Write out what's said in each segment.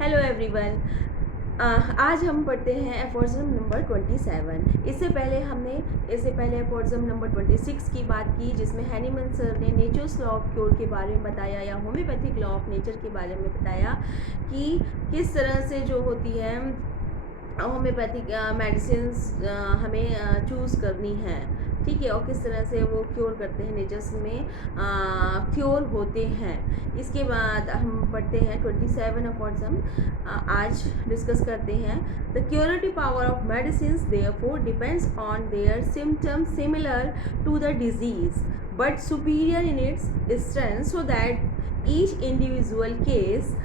Hello everyone. आज हम पढ़ते हैं एफोरिज्म नंबर 27। इससे पहले एफोरिज्म नंबर 26 की बात की, जिसमें हैनीमैन सर ने नेचर्स लॉ ऑफ क्योर के बारे में बताया या होम्योपैथिक लॉ ऑफ नेचर के बारे में बताया कि किस तरह से जो होती है होम्योपैथिक मेडिसिन्स हमें चूज़ करनी है, ठीक है, और किस तरह से वो क्योर करते हैं, नेचर्स में क्योर होते हैं। इसके बाद हम पढ़ते हैं 27 अफॉर्जम। आज डिस्कस करते हैं the curative power of medicines therefore depends on their symptoms similar to the disease but superior in its strength, so that each individual case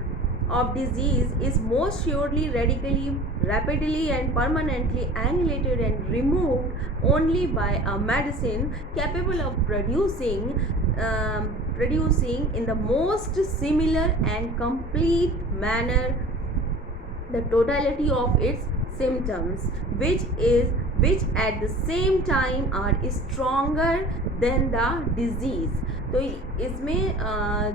of disease is most surely rapidly and permanently annihilated and removed only by a medicine capable of producing in the most similar and complete manner the totality of its symptoms, which at the same time are stronger than the disease। तो इसमें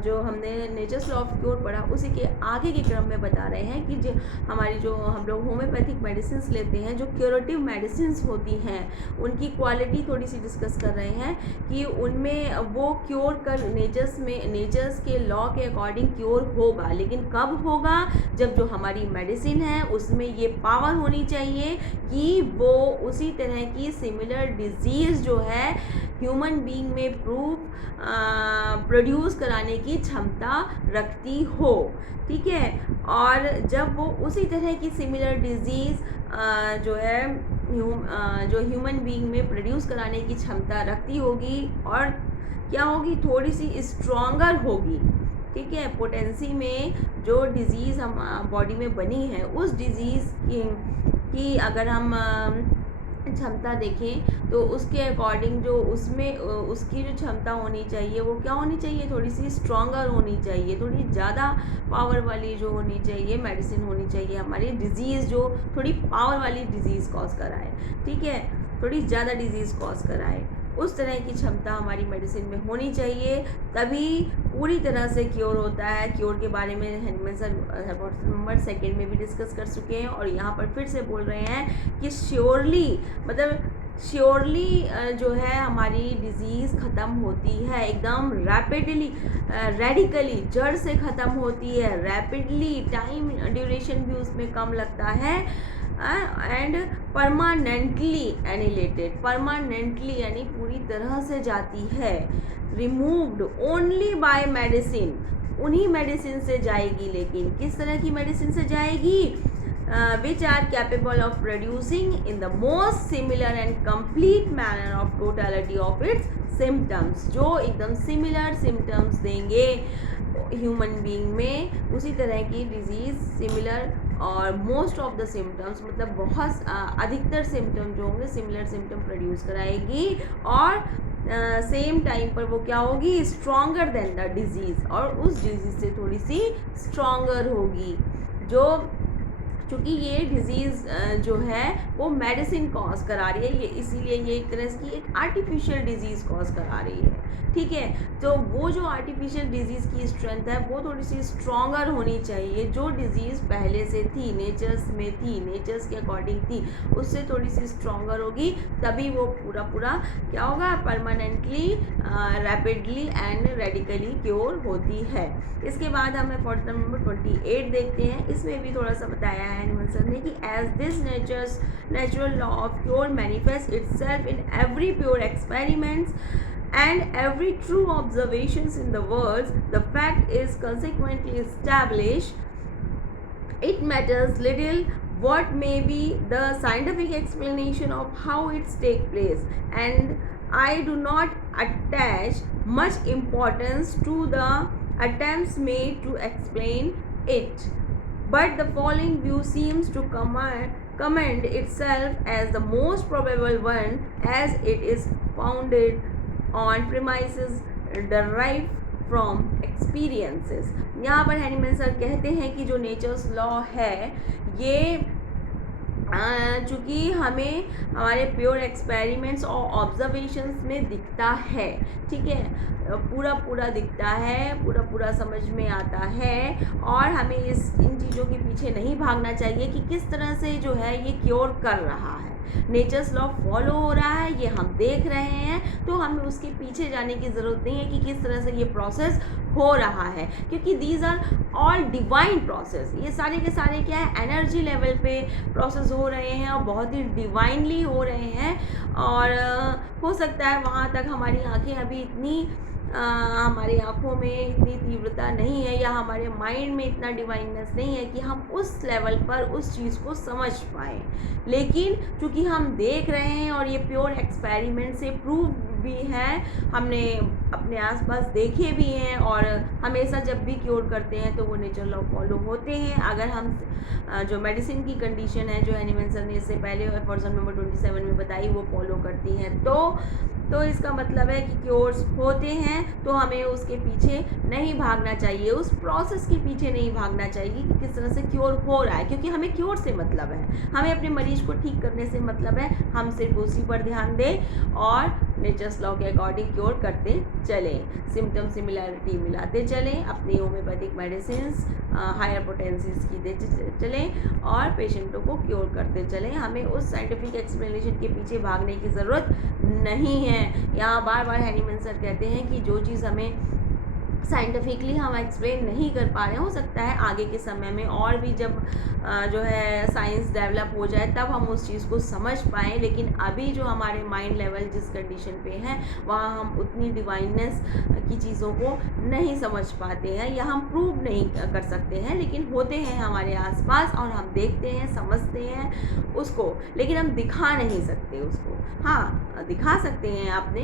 जो हमने natures law of cure पढ़ा, उसी के आगे के क्रम में बता रहे हैं कि जो हम लोग होम्योपैथिक मेडिसिन्स लेते हैं, जो क्योरेटिव मेडिसिन्स होती हैं, उनकी क्वालिटी थोड़ी सी डिस्कस कर रहे हैं कि उनमें वो क्योर कर नेचर्स के लॉ के अकॉर्डिंग क्योर होगा। लेकिन कब होगा? जब जो हमारी मेडिसिन है उसमें ये पावर होनी चाहिए कि वो उसी तरह की सिमिलर डिजीज़ जो है ह्यूमन बीइंग में प्रोड्यूस कराने की क्षमता रखती हो, ठीक है। और जब वो उसी तरह की सिमिलर डिजीज़ जो है जो ह्यूमन बीइंग में प्रोड्यूस कराने की क्षमता रखती होगी, और क्या होगी, थोड़ी सी स्ट्रॉन्गर होगी, ठीक है। पोटेंसी में जो डिज़ीज़ हम बॉडी में बनी है, उस डिज़ीज़ की अगर हम क्षमता देखें तो उसके अकॉर्डिंग जो उसमें उसकी जो क्षमता होनी चाहिए वो क्या होनी चाहिए, थोड़ी सी स्ट्रॉन्गर होनी चाहिए, थोड़ी ज़्यादा पावर वाली जो होनी चाहिए मेडिसिन होनी चाहिए हमारी, डिज़ीज़ जो थोड़ी पावर वाली डिज़ीज़ कॉज कराए, ठीक है, थोड़ी ज़्यादा डिज़ीज़ कॉज कराए, उस तरह की क्षमता हमारी मेडिसिन में होनी चाहिए, तभी पूरी तरह से क्योर होता है। क्योर के बारे में हैनीमैन सर नंबर 2 में भी डिस्कस कर चुके हैं, और यहाँ पर फिर से बोल रहे हैं कि श्योरली जो है हमारी डिज़ीज़ ख़त्म होती है, एकदम रैपिडली, रेडिकली, जड़ से ख़त्म होती है, रैपिडली, टाइम ड्यूरेशन भी उसमें कम लगता है, एंड परमानेंटली एनिलेटेड, परमानेंटली यानी पूरी तरह से जाती है, रिमूव्ड ओनली बाय मेडिसिन, उन्हीं मेडिसिन से जाएगी। लेकिन किस तरह की मेडिसिन से जाएगी? which are capable of producing in the most similar and complete manner of totality of its symptoms, जो एकदम सिमिलर सिम्टम्स देंगे ह्यूमन बीइंग में, उसी तरह की डिजीज़ सिमिलर और मोस्ट ऑफ द सिम्टम्स, मतलब बहुत अधिकतर सिम्टम जो होंगे सिमिलर सिम्टम प्रोड्यूस कराएगी, और सेम टाइम पर वो क्या होगी, स्ट्रॉन्गर देन द डिजीज़, और उस डिजीज़ से थोड़ी सी स्ट्रॉन्गर होगी, जो क्योंकि ये डिज़ीज़ जो है वो मेडिसिन कॉज करा रही है, ये इसीलिए ये एक तरह की एक आर्टिफिशियल डिज़ीज़ कॉज करा रही है, ठीक है। तो वो जो आर्टिफिशियल डिज़ीज़ की स्ट्रेंथ है वो थोड़ी सी स्ट्रॉन्गर होनी चाहिए, जो डिज़ीज़ पहले से थी, नेचर्स में थी, नेचर्स के अकॉर्डिंग थी, उससे थोड़ी सी स्ट्रॉन्गर होगी, तभी वो पूरा क्या होगा, permanently, rapidly and radically cure होती है। इसके बाद हमें एफोरिज्म नंबर 28 देखते हैं। इसमें भी थोड़ा सा बताया है हैनीमैन सर ने कि as this natural law of cure manifest itself in every pure experiments and every true observations in the world, the fact is consequently established. It matters little what may be the scientific explanation of how it takes place, and I do not attach much importance to the attempts made to explain it. But the following view seems to commend itself as the most probable one, as it is founded on premises derived from experiences। यहाँ पर Hahnemann sir कहते हैं कि जो natures law है ये चूँकि हमें हमारे प्योर एक्सपेरिमेंट्स और ऑब्जर्वेशंस में दिखता है, ठीक है, पूरा पूरा दिखता है, पूरा पूरा समझ में आता है, और हमें इन चीज़ों के पीछे नहीं भागना चाहिए कि किस तरह से जो है ये क्योर कर रहा है, नेचर्स लॉ फॉलो हो रहा है, ये हम देख रहे हैं, तो हमें उसके पीछे जाने की ज़रूरत नहीं है कि किस तरह से ये प्रोसेस हो रहा है, क्योंकि these are all divine process, ये सारे के सारे क्या है, एनर्जी लेवल पे प्रोसेस हो रहे हैं और बहुत ही डिवाइनली हो रहे हैं। और हो सकता है वहाँ तक हमारी आंखें अभी इतनी हमारी आँखों में इतनी तीव्रता नहीं है, या हमारे माइंड में इतना डिवाइननेस नहीं है कि हम उस लेवल पर उस चीज़ को समझ पाएँ, लेकिन चूँकि हम देख रहे हैं और ये प्योर एक्सपेरिमेंट से प्रूव भी है, हमने अपने आसपास देखे भी हैं, और हमेशा जब भी क्योर करते हैं तो वो नेचर लॉ फॉलो होते हैं। अगर हम जो मेडिसिन की कंडीशन है जो एनिमल सर ने इससे पहले एफर्जम नंबर 27 में बताई वो फॉलो करती हैं, तो इसका मतलब है कि क्योर्स होते हैं, तो हमें उसके पीछे नहीं भागना चाहिए, उस प्रोसेस के पीछे नहीं भागना चाहिए कि किस तरह से क्योर हो रहा है, क्योंकि हमें क्योर से मतलब है, हमें अपने मरीज को ठीक करने से मतलब है। हम सिर्फ उसी पर ध्यान दें और नेचर्स लॉ के अकॉर्डिंग क्योर करते चलें, सिम्टम सिमिलैरिटी मिलाते चलें, अपनी होम्योपैथिक मेडिसिन्स हायर पोटेंसीज की देते चलें और पेशेंटों को क्योर करते चलें। हमें उस साइंटिफिक एक्सप्लेनेशन के पीछे भागने की ज़रूरत नहीं है। यहाँ बार बार हैनीमैन सर कहते हैं कि जो चीज़ हमें साइंटिफिकली हम एक्सप्लेन नहीं कर पा रहे हैं, हो सकता है आगे के समय में और भी जब जो है साइंस डेवलप हो जाए तब हम उस चीज़ को समझ पाएँ, लेकिन अभी जो हमारे माइंड लेवल जिस कंडीशन पे है वहाँ हम उतनी डिवाइननेस की चीज़ों को नहीं समझ पाते हैं, या हम प्रूव नहीं कर सकते हैं, लेकिन होते हैं हमारे आसपास और हम देखते हैं, समझते हैं उसको, लेकिन हम दिखा नहीं सकते उसको। हाँ, दिखा सकते हैं, आपने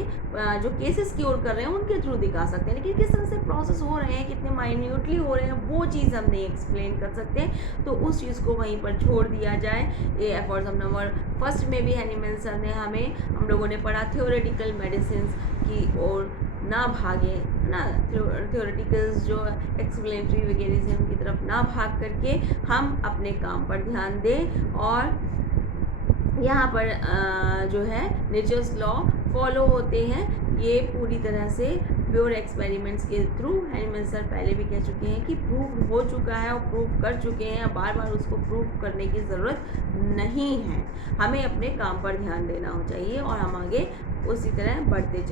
जो केसेस क्योर कर रहे हैं उनके थ्रू दिखा सकते हैं, लेकिन किस तरह से प्रोसेस हो रहे हैं, कितने माइन्यूटली हो रहे हैं, वो चीज़ हम नहीं एक्सप्लेन कर सकते, तो उस चीज़ को वहीं पर छोड़ दिया जाए। ये एफर्जम नंबर 1 में भी हैनीमैन सर ने हम लोगों ने पढ़ा थ्योरेटिकल मेडिसिन की ओर ना भागे ना, थ्योरेटिकल्स जो एक्सप्लेनेटरी वेगेरिज्म की तरफ ना भाग करके हम अपने काम पर ध्यान दें, और यहाँ पर जो है नेचर्स लॉ फॉलो होते हैं, ये पूरी तरह से प्योर एक्सपेरिमेंट्स के थ्रू हैनीमैन सर पहले भी कह चुके हैं कि प्रूव हो चुका है और प्रूव कर चुके हैं, बार बार उसको प्रूव करने की ज़रूरत नहीं है। हमें अपने काम पर ध्यान देना हो चाहिए और हम आगे उसी तरह बढ़ते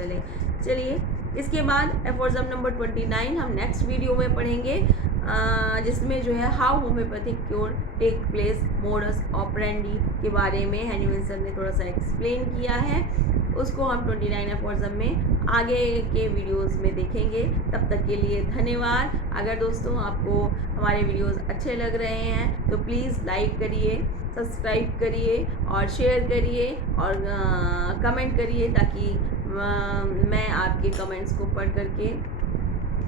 चलिए इसके बाद एफर्जम नंबर 29 हम नेक्स्ट वीडियो में पढ़ेंगे, जिसमें जो है how homeopathic cure take place modus operandi के बारे में हैनीमैन सर ने थोड़ा सा एक्सप्लेन किया है, उसको हम 29 एफर्जम में आगे के वीडियोस में देखेंगे। तब तक के लिए धन्यवाद। अगर दोस्तों आपको हमारे वीडियोस अच्छे लग रहे हैं तो प्लीज़ लाइक करिए, सब्सक्राइब करिए और शेयर करिए और कमेंट करिए, ताकि मैं आपके कमेंट्स को पढ़ करके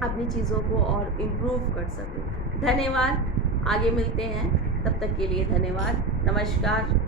अपनी चीज़ों को और इम्प्रूव कर सकूं। धन्यवाद, आगे मिलते हैं, तब तक के लिए धन्यवाद, नमस्कार।